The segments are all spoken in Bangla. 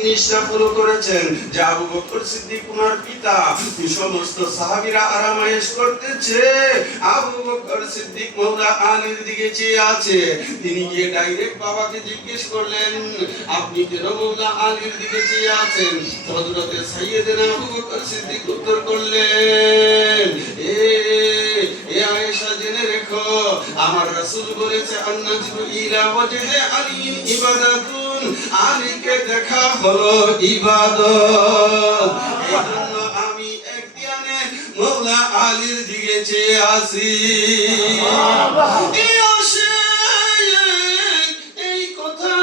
জিনিসটা ফলো করেছেন যে আবু বকর সিদ্দিক ওনার পিতা, সমস্ত সাহাবীরা আরামায়েশ করতেছে, আবু বকর সিদ্দিক মাওলা আলীর দিকে চেয়ে আছে। তিনি গিয়ে ডাইরেক্ট বাবাকে জিজ্ঞেস করলেন, আপনি কেন মাওলা আলীর দিকে চেয়ে আছেন? হযরতে সাইয়েদনা আবু বকর সিদ্দিক উত্তর করলেন, এ আয়েশা জেনে রেখো, আমার রাসূল বলেছে আন-নাজরু ইলা ওয়াজহি আলী ইবাদাতুন, আলীকে দেখা হলো ইবাদত। এজন্য আমি একদিনে মাওলা আলীর দিকে চেয়ে আসি। এই কথা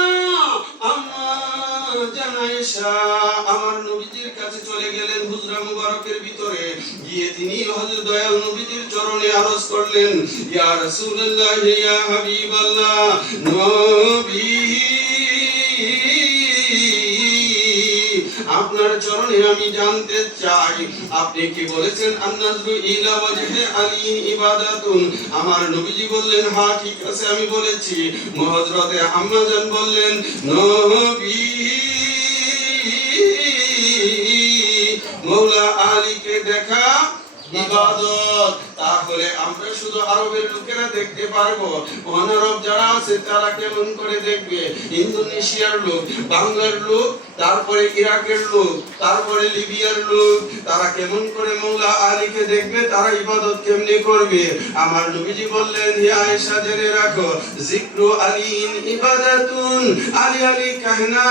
আমার নবীজির কাছে চলে গেলেন। হুজরা মুবারকের ভিতরে গিয়ে তিনি হযরত দয়াল নবীজির চরণে আরজ করলেন, ইয়া রাসূলুল্লাহ, ইয়া হাবিবাল্লাহ, নবী, আপনার চরণে আমি জানতে চাই, আপনি কি বলেছেন আন-নাজরু ইলা ওয়াজহি আলী ইবাদাতুন? আমার নবীজি বললেন, হ্যাঁ ঠিক আছে আমি বলেছি। হযরতে আম্মা জান বললেন, নবী, মাওলা আলীকে দেখা ইবাদত। তাহলে আমরা শুধু আরবের লোকেরা দেখতে পারবো, অনারব যারা আছে তারা কেমন করে দেখবে? ইন্দোনেশিয়ার লোক, বাংলার লোক, তারপরে ইরাকের লোক, তারপরে লিবিয়ার লোক, তারা কেমন করে মাওলা আলীকে দেখবে? তারা ইবাদত কেমনে করবে? আমার নবীজি বললেন, হে আয়েশা জেনে রাখো, জিক্রু আলীন ইবাদাতুন, আলী আলী কাহনা,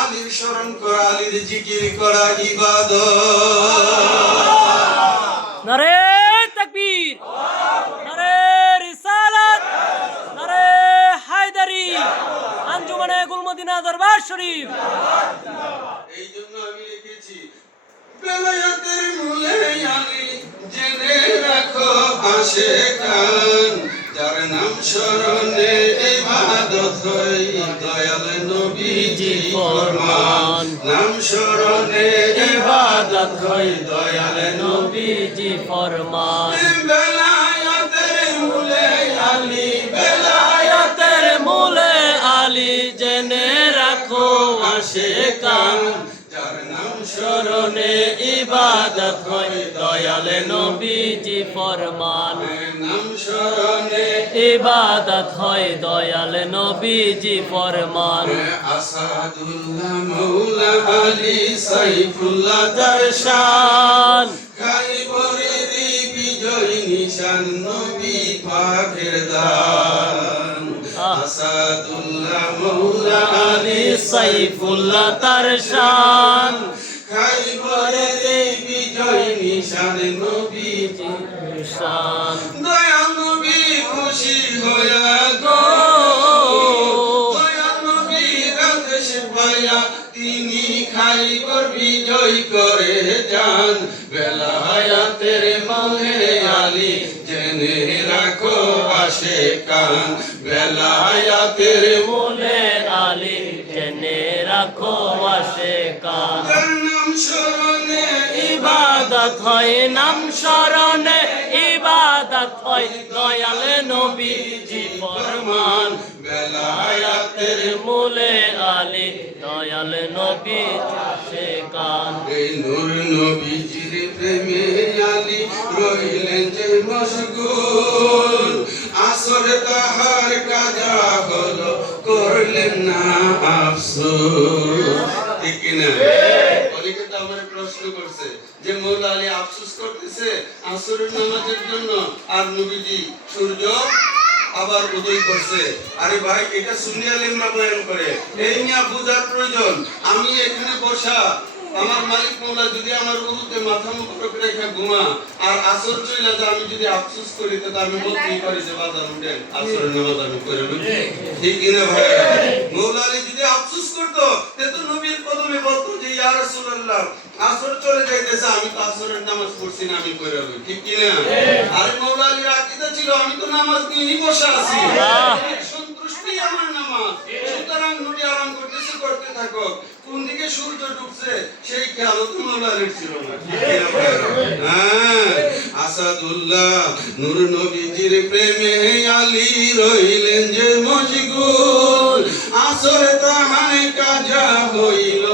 আলীর স্মরণ করা, আলীর জিকির করা ইবাদত। নারে তাকবীর, নারে রিসালাত, নারে হায়দারি, আঞ্জুমানে গুলমদিনা দরবার শরীফ। এই জন্য আমি লিখেছি, বেলায়েতের মূলে আলী জেনে রাখো আশিকান, যার নাম স্মরণে ইবাদত হয়, দয়াল নবীজি ফরমান। নাম স্মরণে ইবাদত হয়, দয়াল নবীজি ফরমান। বেলায়েতের মূলে আলী, বেলায়েতের মূলে আলী জেনে রাখো আশিকান, যার নাম স্মরণে ইবাদত হয়, দয়াল নবীজি ফরমান। নাম স্মরণে ইবাদত হয়, দয়াল নবীজি ফরমান। আসাদুল্লাহ মাওলা আলী সাইফুল্লাহ দর্শন খাইবরের বিজয় নিশান, নবী পাকের দান। আসাদুল্লাহ মাওলা আলী সাইফুল্লাহ দর্শন খাইবরের বিজয় নিশান, নবীজি শান। দয়াল নবী খুশি হইয়া গো, দয়াল নবী আদেশ পাইয়া তিনি খাইবর বিজয় করে যান। বেলায়েতের মূলে আলী জেনে রাখো আশিকান, বেলায়েতের মূলে আলী জেনে রাখো আশিকান। নাম স্মরণে ইবাদত হয়, নাম স্মরণে ইবাদত হয়, দয়াল নবীজি ফরমান। বেলায়েতের মূলে আলী দয়াল নবীজি আশিকান। এই নূর নবীজির প্রেমে আলী রইলেন যে মশগুল, আসর তাহার কাজা হলো, করলেন না আফসোস। ঠিক কিনা? অনেকে তো আমার প্রশ্ন করছে যে মাওলা আলী আফসোস করতেছে আসরের নামাজের জন্য, আর নবীজি সূর্য আবার উদয় করছে। আরে ভাই, এটা সুন্নি আলেমরা বয়ান করে, এই নিয়ে বোঝার প্রয়োজন। আমি এখানে বসা, আমার মালিক মাওলা যদি আমার উহুতে মাথা মুবারক রেখে ঘুমা আর আসর চইলা যায়, আমি যদি আফসোস করি তো আমি বলতেই পারি যে বাজার উঠেন আসরের নামাজ আমি করে লই। ঠিক কিনা ভাই? মাওলা আলী যদি আফসোস করতো তো নবীর কদমে বলতো যে ইয়া রাসূলুল্লাহ, আসর চলে যাইতেছে, আমি তো আসরের নামাজ পড়ছি না, আমি করে লই। ঠিক কিনা? আরে মাওলা আলীর আকীদা ছিল আমি তো নামাজ নিয়েই বসা আছি, সন্তুষ্টি আমার নামাজ। সুতরাং নবী আরাম করতেছে, করতে থাকো। কোন দিকে সূর্য ডুবছে সেই খেয়াল তো মাওলা আলীর ছিল না। ঠিক কিনা ভাই? হ্যাঁ, আসাদুল্লাহ নূর নবীজির প্রেমে আলী রইলেন যে মশগুল, আসর তাহার কাজা হইল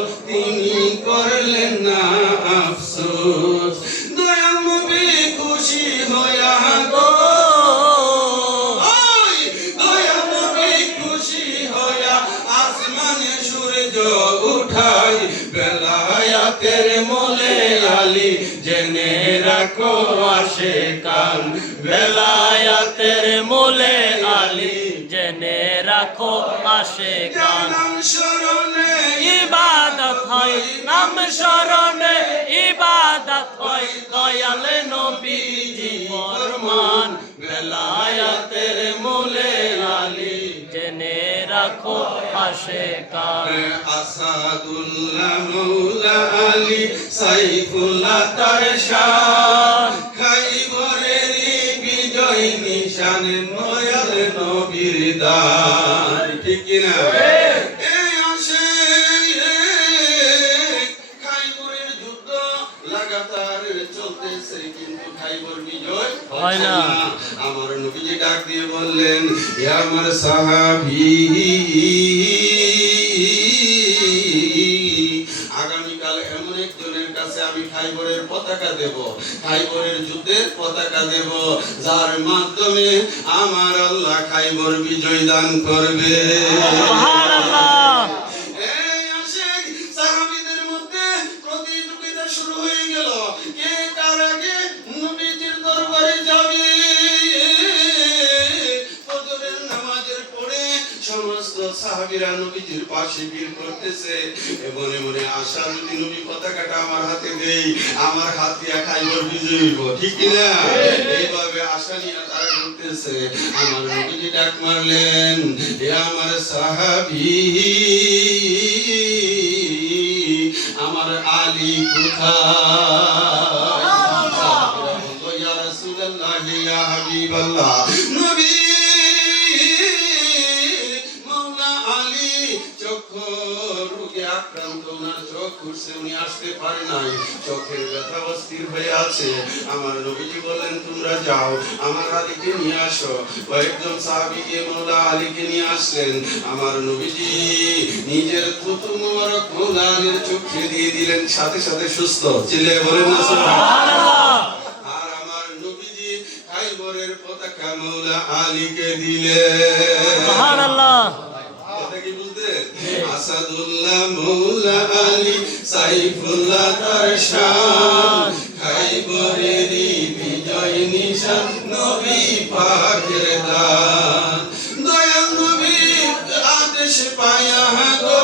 বেলায়াতের মূলে আলী জেনে রাখো আসে কান বেলায়াতের মূলে আলী জেনে রাখো আসে কান নাম স্মরণে ইবাদত হয় নাম স্মরণে ইবাদত হয় দয়াল নবীজি ফরমান বেলায়াতের মূলে আলী জেনে রাখো আসে কান আসাদুল্লাহ মৌলা আলী সাইফুল্লাহ তার শান খাইবরের বিজয় নিশান নয়াল নবীর দান ঠিক কি না এই আসে খাইবরের যুদ্ধ লাগাতার চলতেছে কিন্তু খাইবর বিজয় হয় না। আমার নবীজি ডাক দিয়ে বললেন ইয়া আমার সাহাবী আগামীকাল এমন একজনের কাছে আমি খাইবরের পতাকা দেব খাইবরের যুদ্ধের পতাকা দেব যার মাধ্যমে আমার আল্লাহ খাইবর বিজয় দান করবে সুবহানাল্লাহ এই আসে সাহাবীদের মধ্যে প্রতিযোগিতা শুরু হয়ে গেল কে কার আগে নবীজির দরবারে যাবে ফজরের নামাজের পরে সমস্ত সাহাবীরা নবীজির পাশে ভিড় করতেছে মনে মনে আশা যদি নবী পতাকাটা আমার হাতে দেই আমার হাত দিয়া খাইবর বিজয় হইব ঠিক কি না এইভাবে আশা নিয়ে তারা করতেছে আমার নবীজি ডাক মারলেন হে আমার সাহাবী আমার আলী কোথায় বলল ইয়া রাসূলুল্লাহ ইয়া হাবিবাল্লাহ নবী মাওলা আলী চক্ষু রোগে আক্রান্ত ওনার চোখ খুঁজছে উনি আসতে পারে নাই চোখের ব্যথা অস্থির হয়ে আছে আমার নবীজি বললেন তোমরা যাও আমার আলীকে নিয়ে আসো কয়েকজন সাহাবী গিয়ে মাওলা আলীকে নিয়ে আসলেন আমার নবীজি নিজের থুতু মোবারক মাওলা আলীর চোখে দিয়ে দিলেন সাথে সাথে সুস্থ চিল্লায়ে বলেন না সুবহানাল্লাহ আর আমার নবীজি খাইবরের পতাকা মাওলা আলীকে দিলেন সুবহানাল্লাহ কথা কি বুঝলেন আসাদুল্লাহ মাওলা আলী সাইফুল্লাহ তার শান খাইবরের বিজয় নিশান নবী পাকের দান দয়াল নবী আদেশ পায়া গো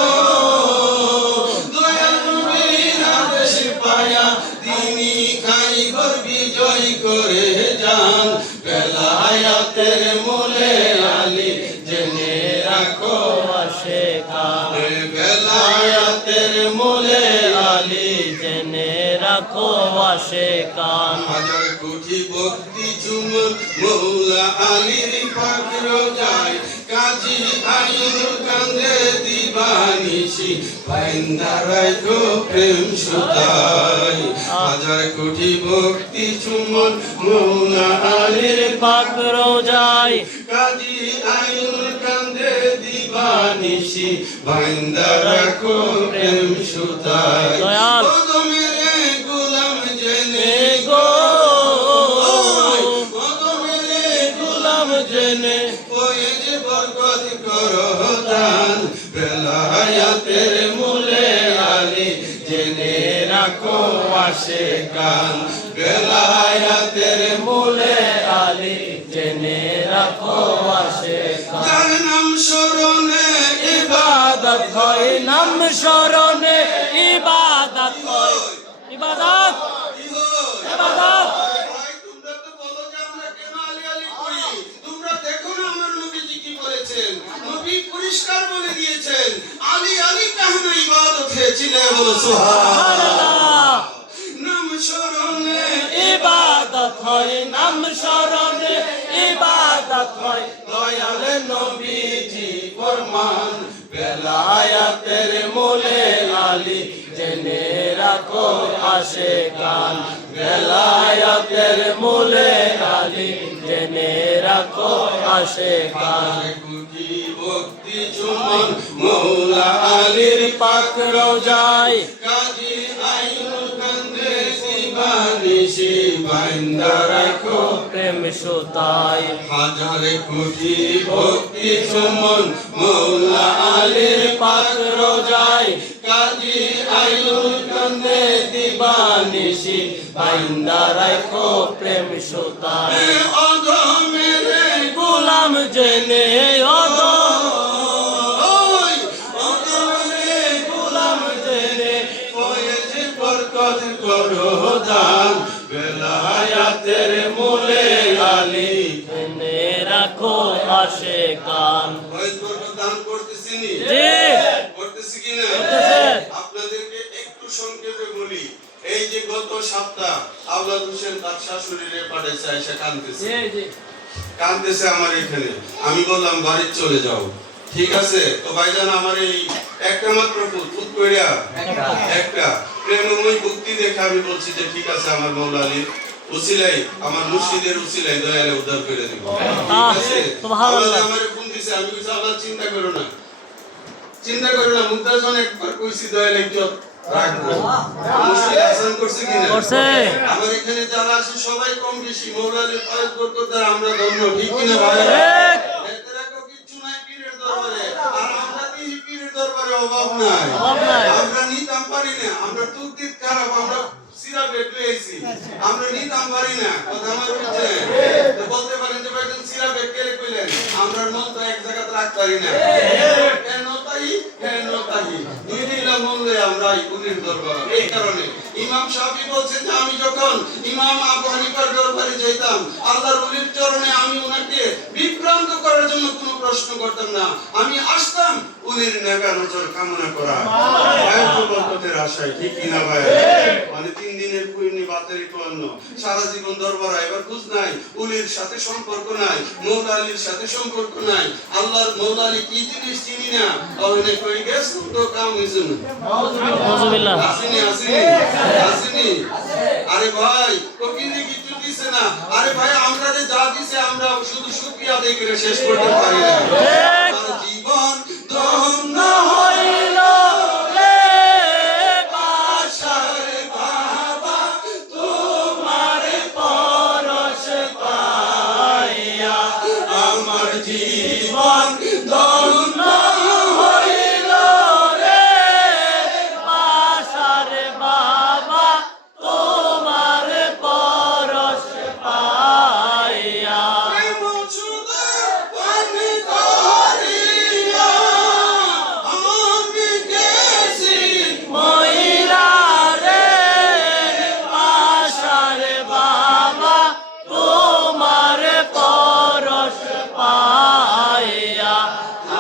দয়াল নবীর আদেশ পায়া তিনি খাইবর বিজয় করে যান বেলায়াতের মূলে আলী জেনে রাখো আসে কান বেলায়াতের মূলে আলী জেনে রাখো আসে কান হাজার কোটি ভক্তি চুমন মৌলা আলীর পাক রোজায় কাজী আইন কান্দে দিবানিশি পাইন্দারাই গো প্রেম সুতাই হাজার কোটি ভক্তি চুমন মৌলা আলীর পাক রোজায় কাজী আইন কান্দে দিবানিশি পাইন্দারা গো প্রেম সুতাই দয়াল কদমেরে গোলাম জেনে গো কদমেরে গোলাম জেনে ফয়েজ বরকত করো দান বেলায়াতের মূলে আলী জেনে রাখো আসে কান বেলায়াতের মূলে আলী জেনে রাখো আসে কান যার নাম স্মরণে ইবাদত হয় নাম স্মরণে ইবাদত হয় ইবাদত ইবাদত ভাই তোমরা তো বলো যে আমরা কেন আলী আলী করি তোমরা দেখো না আমার নবীজি কি বলেছেন নবী পরিষ্কার বলে দিয়েছেন আলী আলী কাহনা ইবাদত হে চিল্লায়ে বলো সুবহানাল্লাহ নাম স্মরণে ইবাদত হয় নাম স্মরণে ইবাদত হয় দয়াল নবীজি ফরমান বেলায়াতের মূলে আলী জেনে রাখো আসে কান বেলায়াতের মূলে আলী জেনে রাখো আসে কান কোটি ভক্তি চুমন মৌলা আলীর পাক রোজায় কাজী আইনুল কান্দে দিবানিশি বাইন্দা রাখো প্রেম সুতায় হাজার কোটি ভক্তি চুমন মৌলা আলীর পাক রোজায় কাজী আইনুল কান্দে বেশি বাইন্দা রাখো প্রেম সুতায় অধমের গোলাম জেনে অধম গোলাম জেনে ফয়েজ বরকত করো দান বেলায়াতের মূলে আলী জেনে রাখো আশে কান ফয়েজ বরকত দান করতেছি নি জি করতেছি কিনা করতেছে। আপনাদেরকে একটু সংক্ষেপে বলি এই যে গত সপ্তাহ আওলাদ হোসেন তার শাশুড়িরে পাঠাইছে আয়েশা কাঁদতেছে কাঁদতেছে আমার এখানে আমি বললাম বাড়ি চলে যাও ঠিক আছে তো ভাইজান আমার এই একটা মাত্র পুত কইরা একটা প্রেমময় ভক্তি দেখে আমি বলছি যে ঠিক আছে আমার মাওলা আলী উসিলাই আমার মুর্শিদের উসিলাই দয়ালে উদ্ধার করে দিব ঠিক আছে সুবহানাল্লাহ। আল্লাহ আমারে ফোন দিছে আমি কইছি আল্লাহ চিন্তা করো না মুদ্রাজন একবার কইছি দয়ালে একটু রাখবো মুর্শিদ আসান করছে কিনা করছে। আমার এখানে যারা আছে সবাই কম বেশি মাওলা আলীর ফয়েজ বরকত দ্বারা আমরা ধন্য ঠিক কিনা ভাই ঠিক। এতরাকও কিচ্ছু নাই পীরের দরবারে আর আমরা দিই পীরের দরবারে অভাব নাই অভাব নাই। আমরা নিতাম পারি না আমরা তুকদিক খারাপ আমরা সিরা বেড লইছি আমরা নিতাম পারি না কথা আমার বুঝছে তো বলতে পারেন যে ভাই সিরা বেড কে কইলেন আমরা মন তো এক জায়গাতে রাখতে পারি না কেন তাই দুই দিলা মন লয়ে আমরা ইকুনের দরবার এই কারণে ইমাম শাফি বলছেন যে আমি যখন ইমাম আবু হানিফার দরবারে যাইতাম আল্লাহর ওলির চরণে আমি ওনাকে বিভ্রান্ত করার জন্য কোনো প্রশ্ন করতাম না আমি আসতাম ওলির নেগা নজর কামনা করা বরকতের আশায় ঠিক কিনা ভাই মানে 3 দিনের পূর্ণি বাতারি পূর্ণ সারা জীবন দরবারে এবার বুঝ নাই ওলির সাথে সম্পর্ক নাই মাওলা আলীর সাথে সম্পর্ক নাই আল্লাহর মাওলা আলী কি জিনিস চিনি না ওখানে কই গেছ তো কাম হইছে না নাউজুবিল্লাহ আসেনি আরে ভাই কবিরে কিছু দিছে না আরে ভাই আমরা যে যা দিছে আমরা শুধু শুকরিয়া আদায় করে শেষ করতে পারি না আমার জীবন ধন্য হইল রে আশার বাবা তোমার পরশ পাইয়া আমার জীবন ধন্য হইল রে আশার বাবা তোমার পরশ পাইয়া ময়রা রে আশার বাবা তোমার পরশ পাইয়া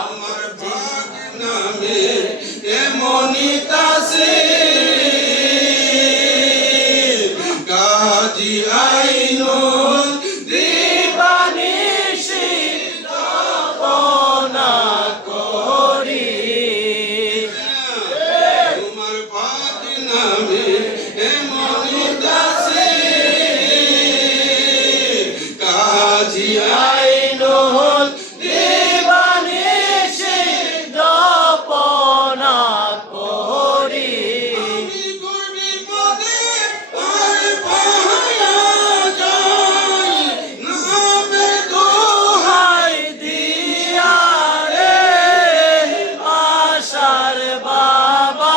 আমার ভাগ নামে এমনি তাসির গাজী আইনুল দিবানিশি তপনা করি তোমার ভাগ নামে এমনি তাসির গাজী আইনুল দিবানিশি তপনা করি আমি গুরবি পদে পার পায়া যাই নামে দোহাই দিয়া রে আশার বাবা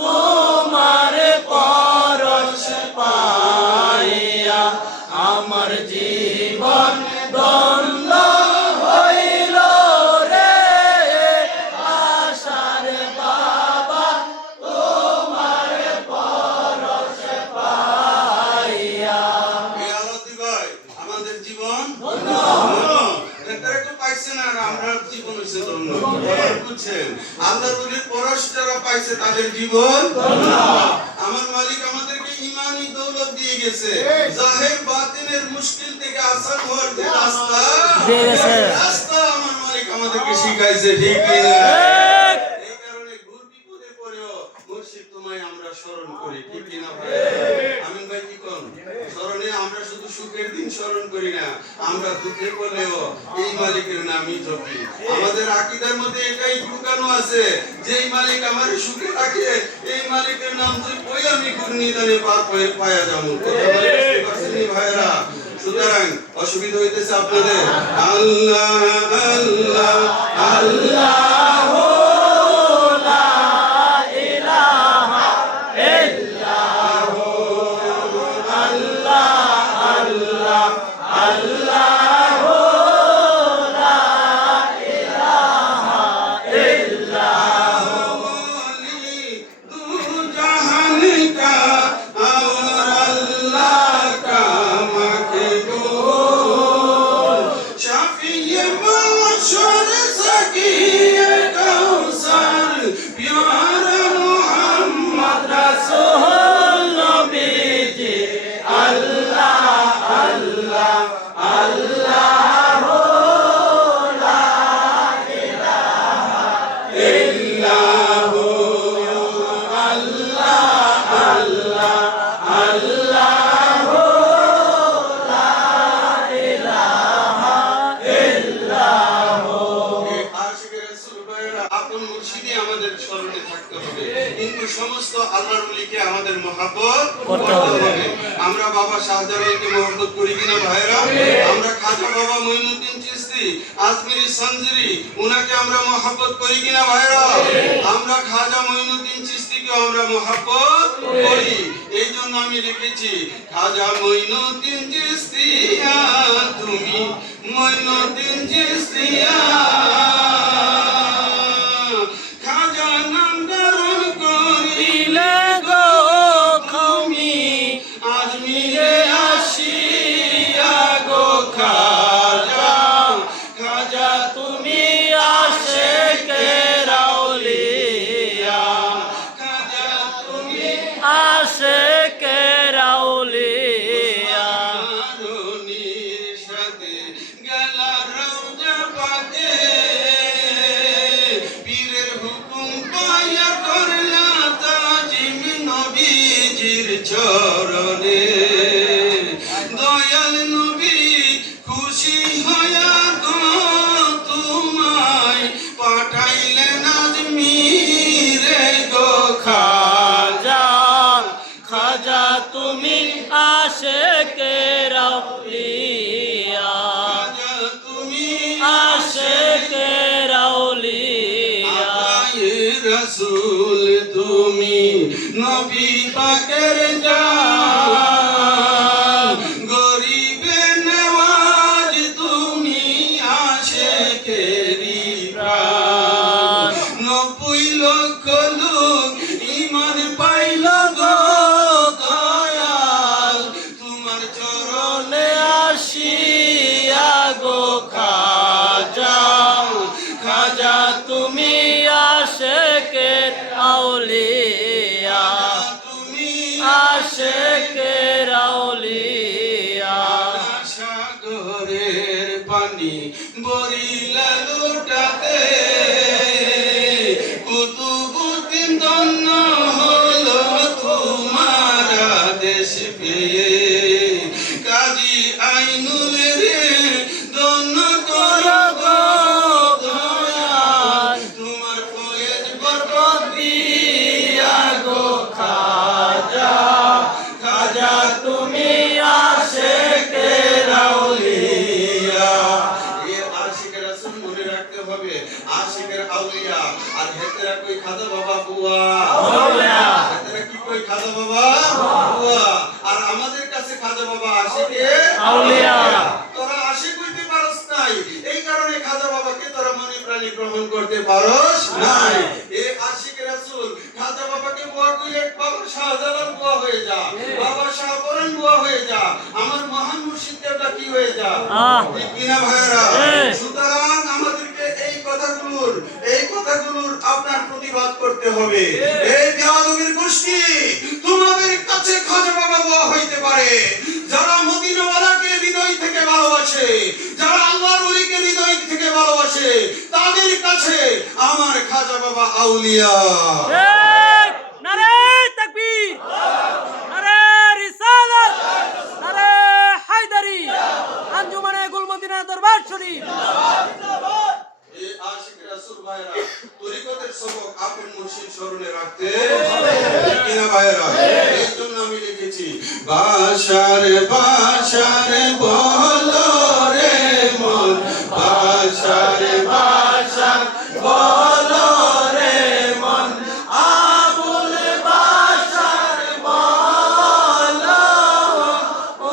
তোমার পরশ পাইয়া আমার জীবন ধন্য হইল রে আশার বাবা তোমার পরশ পাইয়া এই আরতি ভাই আমাদের জীবন ধন্য এটারে তো পাইছে না আর আমরা জীবন হইছে ধন্য বুঝছেন আল্লাহর ওলির পরশ যারা পাইছে তাদের জীবন ধন্য আমার মালিক আমাদেরকে ঈমানি দৌলত দিয়ে গেছে জাহির বাতিনের মুশকিল থেকে আসান হওয়ার যে রাস্তা দিয়ে গেছে। রাস্তা আমার মালিক আমাদেরকে শিখাইছে ঠিক কি না এই কারণে ঘুর বিপদে পড়েও মুর্শিদ তোমায় আমরা স্মরণ করি ঠিক কি না ভাই আমিন ভাই কি কোন স্মরণে আমরা শুধু সুখের দিন স্মরণ করি না আমরা দুঃখে পড়লেও এই মালিকের নামই জপি আমাদের আকীদার মধ্যে এটাই ঢুকানো আছে যে এই মালিক আমার সুখে রাখে এই মালিকের নাম তুই কই আমি গুণনিদানে পার হয়ে পায়া যাবো কথা বলে বুঝতে পারছেন ভাইরা সুতরাং অসুবিধা হইতেছে আপনাদের আল্লাহ আল্লাহ আল্লাহ লা ইলাহা ইল্লাল্লাহ সমস্ত আল্লাহর ওলিকে আমাদের মহব্বত করতে করতে হবে। হবে। আমরা বাবা শাহজালালকে মহব্বত করি কিনা ভাইরা? আমরা খাজা বাবা মঈনুদ্দিন চিশতি আজমিরি সঞ্জরি উনাকে আমরা মহব্বত করি কিনা ভাইরা? আমরা খাজা মঈনুদ্দিন চিশতিকে আমরা মহব্বত করি। এই জন্য আমি লিখেছি খাজা মঈনুদ্দিন চিশতিয়া তুমি মঈনুদ্দিন চিশতিয়া খাজা নাম ধারণ দিলে গো খমি আজমিরে আসিয়া গো খাজা খাজা তুমি আশেকের আউলিয়া খাজা তুমি আশেকের আউলিয়া রনির সাথে গেলা রওজা পাকে পীরের হুকুম পাইয়া করলা তাজিম নবীজির চরণে দয়াল নবী খুশি হইয়া গো তোমায় পাঠাইলেন আজমিরে গো খাজা খাজা তুমি আশেকের আউলিয়া খাজা তুমি আশেকের আউলিয়া আয়ে রাসূল তুমি নবী পাকের জান গরিবে নেওয়াজ তুমি আশেকেরি প্রাণ 90 লক্ষ লোক ঈমান পাইল গো দয়াল তোমার চরণ চরণে আসিয়া গো খাজা খাজা তুমি আশেকের আউলিয়া তুমি আশেকের আউলিয়া সাগরের পানি বরিলা লুটাতে কুতুবুদ্দিন ধন্য হলো তোমার দেশ পেয়ে কাজী আইনুল রে ধন্য করো গো দয়াল তোমার ফয়েজ বরকত দিয়া গো খাজা খাজা তুমি আশেকের আউলিয়া। এ আশিকের রাসূল মনে রাখতে হবে, আশিকের আউলিয়া। আর হেতেরা কই খাজা বাবা বুয়া, আউলিয়া। হেতেরা কি কই খাজা বাবা বুয়া। আর আমাদের কাছে খাজা বাবা আশিকের আউলিয়া। তোরা আশিক হইতে পারস নাই, এই কারণে খাজা বাবাকে তোরা মনে প্রাণে গ্রহণ করতে পারস নাই। এ আশিকের রাসূল খাজা বাবাকে বুয়া কইলে বাবা শাহজালাল বুয়া হয়ে যা, বাবা শাহপরান বুয়া হয়ে যা, আমার মহান মুর্শিদ দেবতা কি হয়ে যা। ঠিক কিনা ভাইরা? সুতরাং আমাদেরকে এই কথাগুলোর আপনার প্রতিবাদ করতে হবে। এই বেয়াদবির গোষ্ঠী তোমাদের কাছে খাজা বাবা বুয়া হইতে পারে, যারা মদিনাওয়ালাকে হৃদয় থেকে ভালোবাসে, যারা আল্লাহর ওলিকে হৃদয় থেকে ভালোবাসে, তাদের কাছে আমার খাজা বাবা আউলিয়া। নারে তাকবীর নারে রিসালাত নারে হায়দারি আঞ্জুমানে গুলমদিনা দরবার শরীফ। এই আশিক রাসূল ভাইরা তরিকতের সবক আপন মুর্শিদ স্মরণে রাখতে ঠিক কিনা ভাইরা? এই জন্য আমি লিখেছি বাশারে বাশারে বলো রে মন, বাশারে বাশার বলো রে মন, আবুল বাশার বলো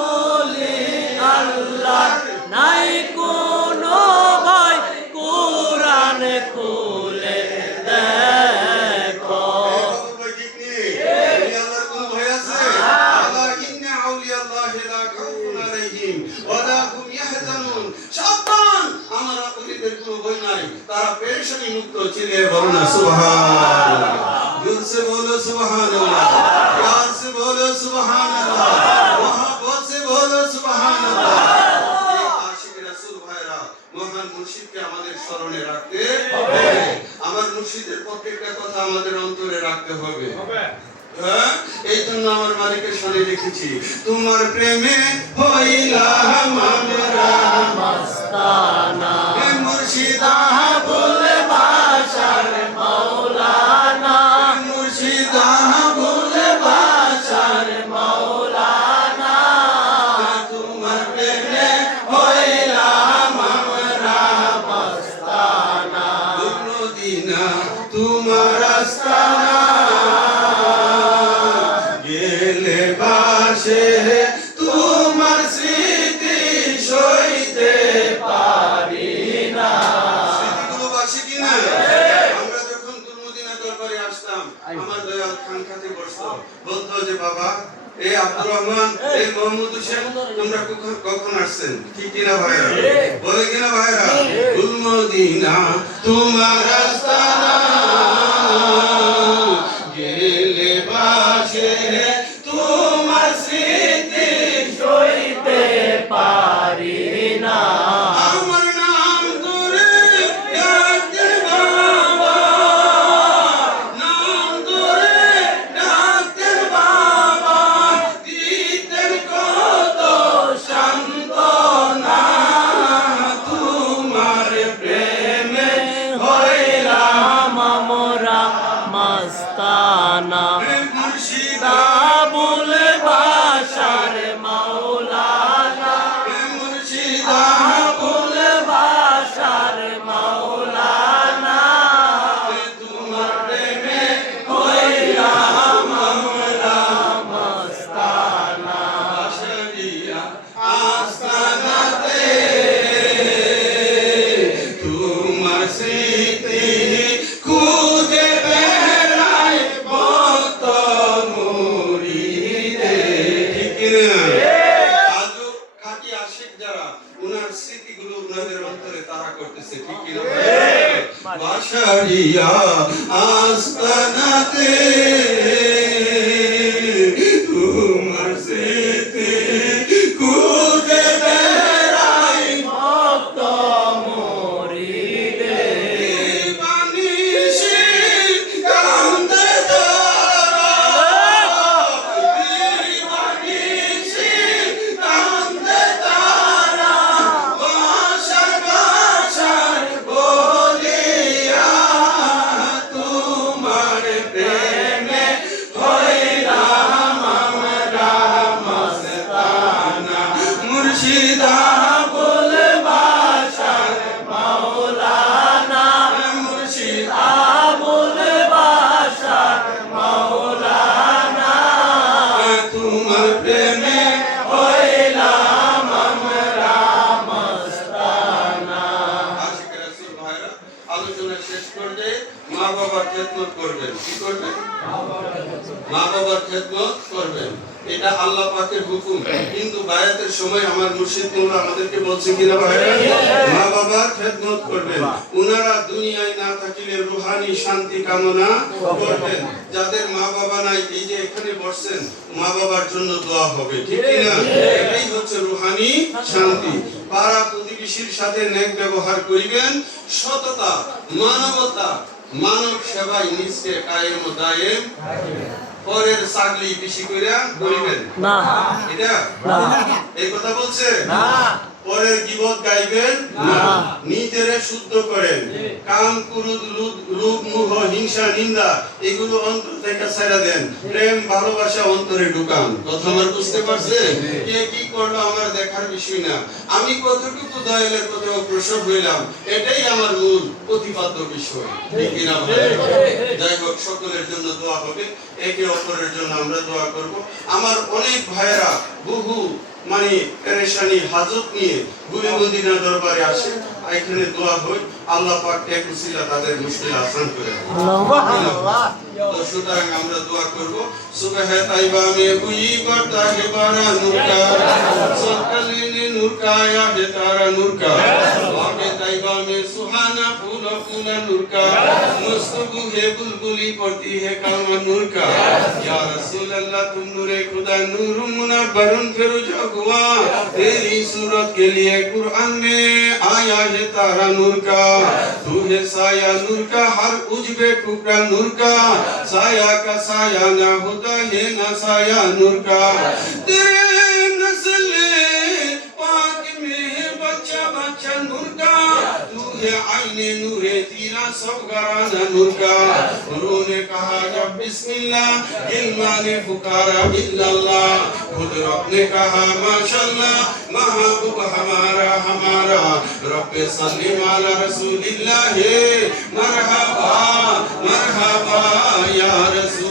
ওলি আল্লাহ নাই কোনো ভয় কুরআন খুলে দেখো। তারা পেরেশানি মুক্ত চিল্লিয়ে বলো না সুবহানাল্লাহ, দিল से बोलो सुबहानअल्लाह, प्यार से बोलो सुबहानअल्लाह, मोहब्बत से बोलो सुबहानअल्लाह। ये आशिक রাসূল ভাইরা মহান মুর্শিদকে আমাদের স্মরণে রাখতে হবে। আমার মুর্শিদের প্রত্যেকটা কথা আমাদের অন্তরে রাখতে হবে। হ্যাঁ, এই জন্য আমার মালিকের সামনে লিখেছি তোমার প্রেমে হইলাম আমরা মস্তানা হে মুর্শিদা আবুল বাশার মাওলানা মুর্শিদা বাসে তোমার স্মৃতি সইতে পারি না। স্মৃতিগুলো বাসে কিনা? আমরা যখন দুর্মদিনা দরবারে আসতাম, আমার দয়াল খান খাতে বসতো, বলতো যে বাবা এই আব্দুর রহমান, এই মোহাম্মদ হোসেন, তোমরা কখন আসছেন? ঠিক কিনা ভাইরা? বলে কিনা ভাইরা? দুর্মদিনা তোমার আস্তানা, গেলে বাসে তোমার স্মৃতি সইতে পারি না। আমার নাম ধরে ডাকতে বাবা, নাম ধরে ডাকতে বাবা, দিতেন কত সান্ত্বনা, তোমার প্রেমে হইলাম আমরা মস্তানা। মুর্শিদা আবুল বাশার মাওলানা, মুর্শিদা আবুল বাশার মাওলানা, তোমার প্রেমে হইলাম আমরা মস্তানা। আশারিয়া আস্তানাতে তোমার স্মৃতি খুঁজে বেড়ায় ভক্ত মুরিদে। ঠিক কিনা? আজও খাঁটি আশিক যারা, উনার স্মৃতিগুলো উনাদের অন্তরে তারা করতেছে। ঠিক কিনা? বাসারিয়া আস্তানাতে তোমার স্মৃতি খুঁজে বেড়াই ভক্ত মুরিদে, বানিশি কান্দে তারা, বানিশি কান্দে তারা, বাসার বাসার বলিয়া তোমার প্রেমে হইলাম আমরা মস্তানা। মুর্শিদা আবুল বাশার মাওলানা, মুর্শিদা আবুল বাশার মাওলানা, তোমার প্রেমে হইলাম আমরা মস্তানা। আশিক রাসূল ভাইরা, আলোচনা শেষ করলে মা বাবার খেদমত করবেন। কি করবেন? মা বাবার খেদমত করবেন। এটা আল্লাহ পাকের হুকুম। কিন্তু বায়াতের সময় আমার মুর্শিদ মোল্লা আমাদেরকে বলছে কিনা ভাইরা, মা বাবার খেদমত করবেন। উনারা দুনিয়ায় না থাকিলে রুহানি শান্তি কামনা করবেন। যাদের মা বাবা নাই, এই যে এখানে বসছেন, মা বাবার জন্য দোয়া হবে। ঠিক কিনা? এটাই হচ্ছে রুহানি শান্তি। পাড়া প্রতিবেশীর সাথে নেক ব্যবহার করিবেন, সততা, মানবতা, মানব সেবায় নিজকে কায়েম ও দায়েম, পরের ছাগলি বেশি কইরা করিবেন না, এটা এই কথা বলছে না, পরের গীবত গাইবেন না, নিজেরে শুদ্ধ করেন। কাম, ক্রোধ, লোভ, মোহ, হিংসা, নিন্দা এগুলো অন্তর থেকে ছেড়ে দেন। প্রেম, ভালোবাসা অন্তরে ঢুকান। কথা আমার বুঝতে পারছেন? কে কি করলো আমার দেখার বিষয় না। আমি কতটুকু দয়ালের প্রতি অগ্রসর হইলাম, এটাই আমার মূল প্রতিপাদ্য বিষয়। ঠিক কিনা ভাই? যাই হোক, সকলের জন্য দোয়া হবে, একে অপরের জন্য আমরা দোয়া করব। আমার অনেক ভাইয়েরা বহু পেরেশানি হাজত নিয়ে গুলে মদিনা দরবারে আসে, এখানে দোয়া হয়, আল্লাহ পাক এক উসিলা তাদের মুশকিল আসান করে দেন। তো সুতরাং আমরা দোয়া করব। সুবহে তাইবা মে হুই বরতা হে বারা নূর কা, সকালে নূর কা আয়া হে তারা নূর কা, ওয়াকে তাইবা মে সুহানা ফুল ফুল নূর কা, মুস্তবু হে বুলবুলি পড়তি হে কালমা নূর কা। ইয়া রাসূল अल्लाह तुम नूरे खुदा नूर मुनव्वरुन फिरोजा हुआ, तेरी सूरत के लिए कुरान में आया है तारा नूर का। तू है साया नूर का, हर उजबे टुकड़ा नूर का, साया का साया ना होता है ना साया नूर का। तेरे नस्ल पाक में है बच्चा बच्चा नूर का, तू है आईने नूरे तेरा सब घराना नूर का। उन्होंने कहा जब बिस्मिल्लाह इल्मा ने पुकारा इल्लल्लाह, खुद रब ने कहा माशाअल्लाह, महबूब हमारा हमारा रब्बे सल्ली अला रसूलिल्लाह, मरहबा मरहबा या रसूल